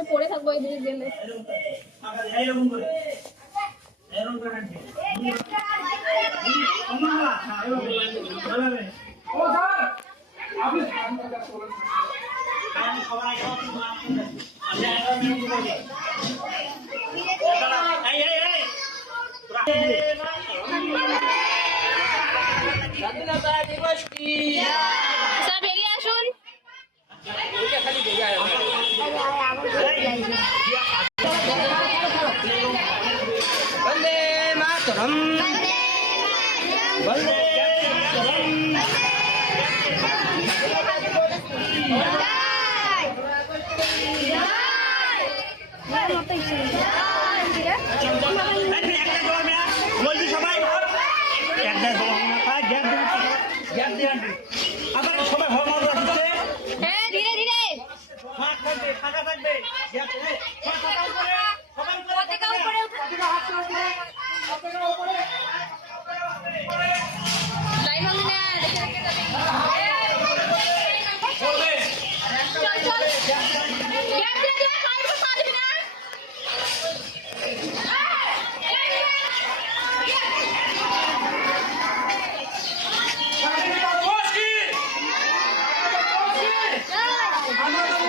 আমি পড়ে থাকবো এদিকে গেলে। এইরকম করে এরকম করে রাখবে। ও স্যার আপনি আমি সবার আগে আমি এই স্বাধীনতা দিবস কি স্যার বেরিয়ে আসুন। বন্দে মাতরম বন্দে সবাই হরমোন রাখছে। হ্যাঁ ধীরে ধীরে ফাঁকা থাকবে পতাকা উপরে লাইন হলে না দেখে দেখে যাবে। চল চল গ্যাপ দিয়ে দিয়ে সাইড করে পারবি না। আমরা